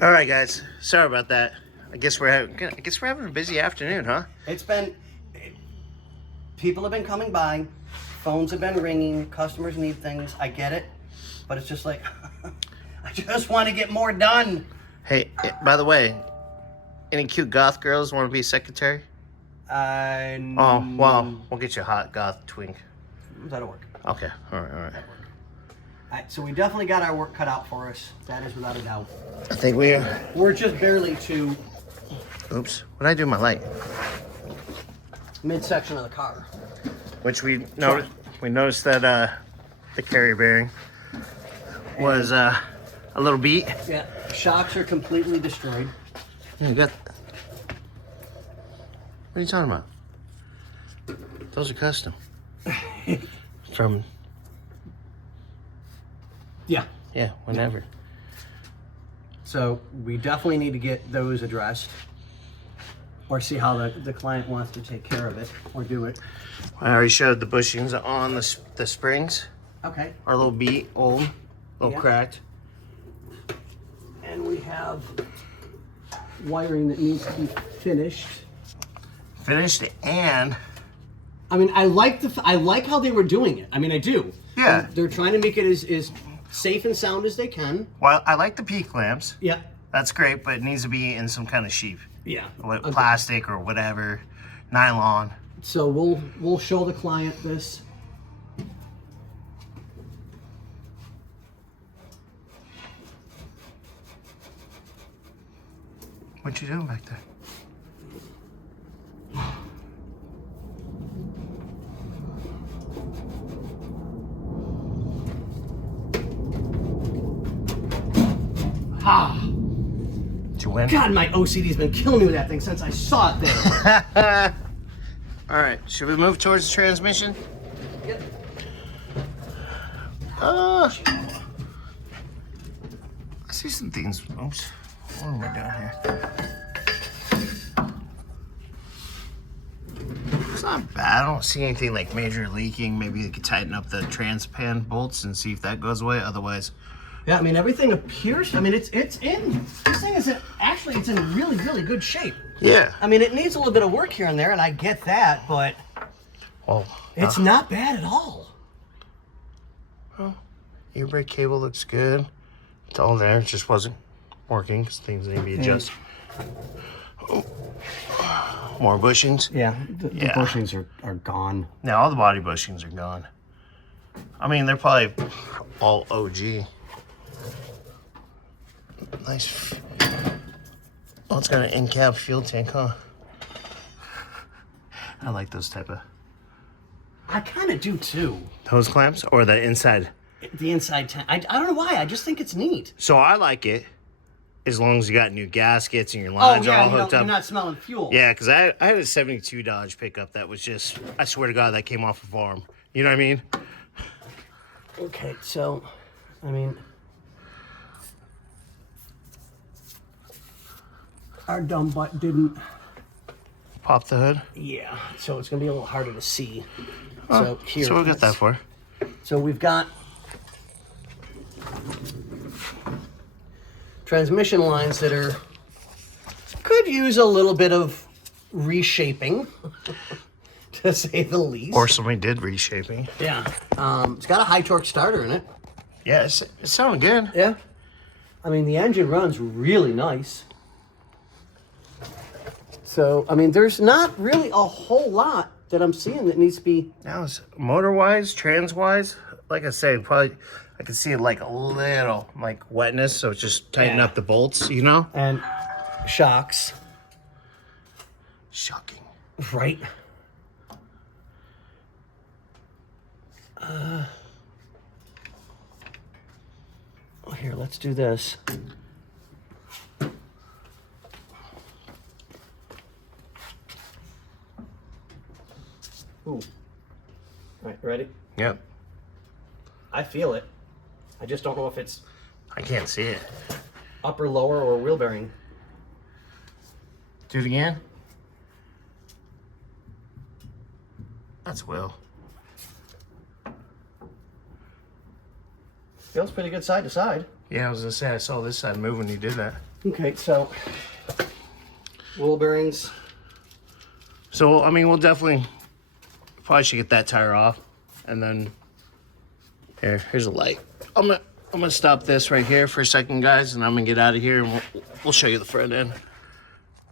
All right, guys. Sorry about that. I guess we're having a busy afternoon, huh? It's been, people have been coming by, phones have been ringing, customers need things. I get it, but it's just like, I just want to get more done. Hey, by the way, any cute goth girls want to be secretary? Oh, well, we'll get you a hot goth twink. That'll work. Okay. All right. All right, so we definitely got our work cut out for us. That is without a doubt. I think We're just barely to oops. What did I do with my light? midsection of the car. Which we noticed that the carrier bearing was a little beat. Yeah, shocks are completely destroyed. Yeah, you got. What are you talking about? Those are custom. From. Yeah, whenever. So we definitely need to get those addressed, or see how the client wants to take care of it, or do it. I already showed the bushings on the springs. Okay. Are a little beat, old, a little cracked. And we have wiring that needs to be finished. And I mean, I like how they were doing it. I mean, I do. Yeah. They're trying to make it as safe and sound as they can. well, I like the peak lamps. Yeah. That's great, but it needs to be in some kind of sheath. Yeah. Plastic or whatever, nylon. So we'll show the client this. What you doing back there? Ah. Did you win? God, my OCD's been killing me with that thing since I saw it there. All right, should we move towards the transmission? Yep. I see some things. Oops. What am I doing here? It's not bad. I don't see anything like major leaking. Maybe you could tighten up the transpan bolts and see if that goes away. Otherwise, Yeah, I mean, everything appears, I mean, it's in, this thing is actually, it's in really, really good shape. yeah. I mean, it needs a little bit of work here and there, and I get that, but Well, it's not bad at all. well, ear brake cable looks good. It's all there. It just wasn't working because things need to be adjusted. Oh. More bushings. Yeah, the bushings are gone. Now all the body bushings are gone. I mean, they're probably all OG. Nice. Oh, it's got an in-cab fuel tank, huh? I like those type of... I kind of do too. Hose clamps or the inside? The inside tank. I don't know why. I just think it's neat. So I like it as long as you got new gaskets and your lines all hooked up. You're not smelling fuel. Yeah, because I had a 72 Dodge pickup that was just, I swear to God, that came off a farm. You know what I mean? Okay, so, I mean, our dumb butt didn't. Pop the hood. Yeah, so it's going to be a little harder to see. Oh, so here. So we'll get that for. So we've got transmission lines that could use a little bit of reshaping, to say the least. Or somebody did reshaping. Yeah. It's got a high torque starter in it. Yeah, it sounded good. Yeah. I mean, the engine runs really nice. So, I mean, there's not really a whole lot that I'm seeing that needs to be... Now, motor-wise, trans-wise, like I said, probably I can see like a little like wetness, so just tighten up the bolts, you know? And shocks. Shocking. Right? Well, here, let's do this. Ooh. All right, ready? Yep. I feel it. I just don't know if it's I can't see it. upper, lower, or wheel bearing. Do it again. That's Will. Feels pretty good side to side. Yeah, I was gonna say I saw this side move when you did that. Okay, so wheel bearings. So, I mean, we'll definitely probably should get that tire off. And then here's a light. I'm gonna stop this right here for a second, guys, and I'm gonna get out of here and we'll show you the front end.